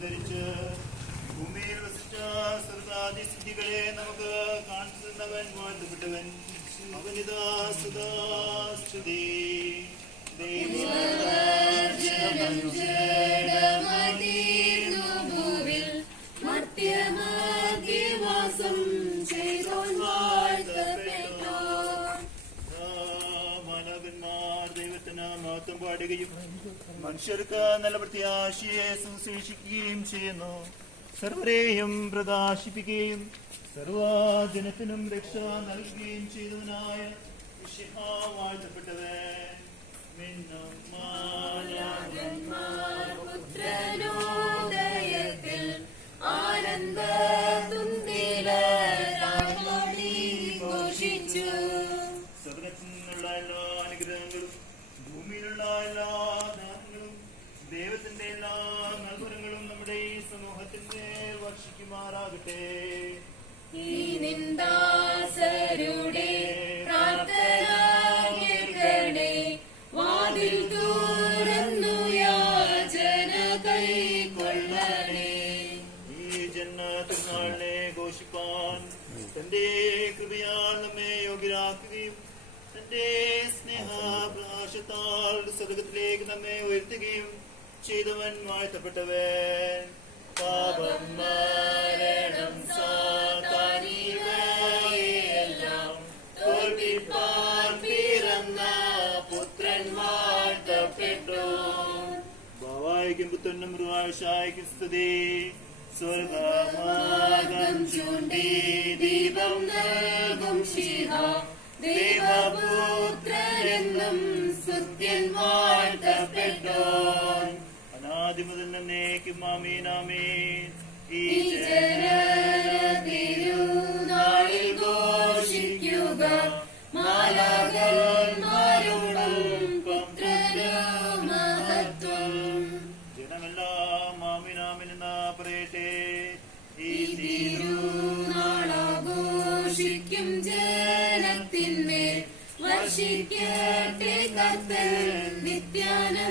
ധരിച്ച് ഭൂമിയിൽ വസിച്ച സ്വർഗാദി സിദ്ധികളെ നമുക്ക് കാണിച്ചു തന്നവൻ വാഴ്ത്തപ്പെട്ടവൻ അവനിതാ സദാ സ്തുതി. പാടുകയും മനുഷ്യർക്ക് നല്ല പ്രത്യാശയെ സംശേഷിക്കുകയും ചെയ്യുന്നു. സർവരെയും പ്രകാശിപ്പിക്കുകയും സർവജനത്തിനും രക്ഷ നൽകുകയും ചെയ്തവനായ വാഴ്ത്തപ്പെട്ടവൻ. മിന്നും ഭൂമിയിലുള്ള എല്ലാ ദാനങ്ങളും ദൈവത്തിന്റെ എല്ലാ നൽകുരങ്ങളും നമ്മുടെ ഈ സമൂഹത്തിന്റെ വർഷിക്കുമാറാകട്ടെ ഈ നിന്ദാസരുടെ വാതിൽ തുറന്നു യാചന കൈക്കൊള്ളണേ. ഈ ജന്മത്തിനാളിനെ ഘോഷിപ്പാൻ തന്റെ കൃപയാൽ നമ്മെ യോഗ്യരാക്കുകയും തന്റെ സ്നേഹപ്രകാശത്താൽ സ്വർഗത്തിലേക്ക് നമ്മെ ഉയർത്തുകയും ചെയ്തവൻ വാഴ്ത്തപ്പെട്ടവൻ. പാപം മരണം സാതാനിവയെല്ലാം തോൽപ്പിപ്പാൻ പുത്രൻ വാഴ്ത്തപ്പെട്ടു. ഭാവായിക്കും പുത്രനും മൃഗാഴ്ചായിക്കും സ്തുതി. സ്വർഗമാകം ചൂണ്ടി ദീപം നൽകും നന്നേക്കും ആമീൻ ഈ ഈ ജനതിരുനാളിൽ ഘോഷിക്കുക ജനമെല്ലാം പറയട്ടെ ഈ തിരുനാളാഘോഷിക്കും ജനത്തിന്മേൽ. വർഷിക്കട്ടെ കർത്തൻ നിത്യാനന്ദാശിഷം.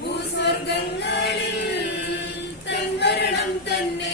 ഭൂസ്വർഗങ്ങളിൽ തൻ മരണം തന്നെ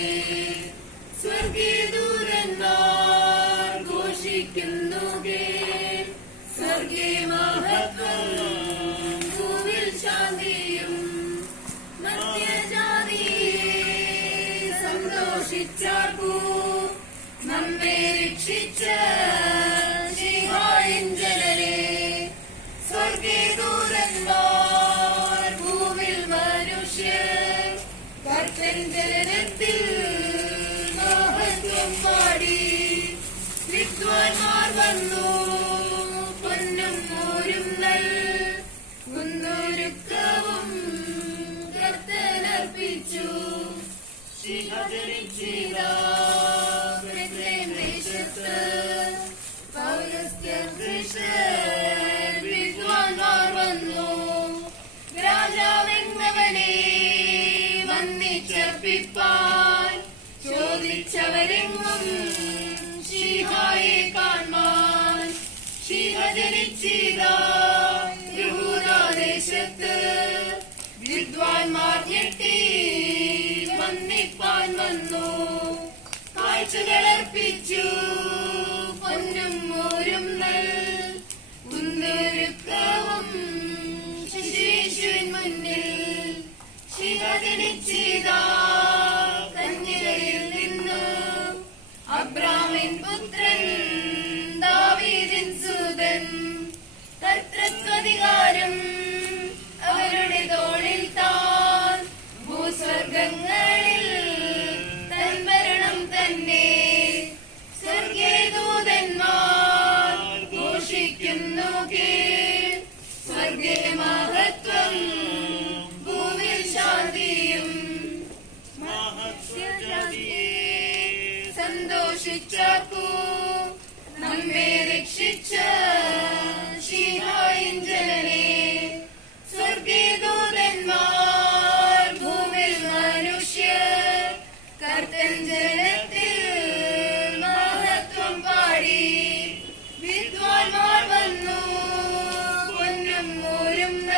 വന്നിച്ചർപ്പിപ്പാൻ ചോദിച്ചവരെങ്ങും ശിഹായെ കാൺമാൻ ശിഹ ജനിച്ചിത യഹൂദാദേശത്ത് വിദ്വാൻമാർ ഞെട്ടി വന്നിപ്പാൻ വന്നു. കാഴ്ചകളർപ്പിച്ചു लोके स्वर्गे महत्त्वम् भूमि शान्तिम् महत्स्य जातीये सन्तोषिच्चापु नम्मे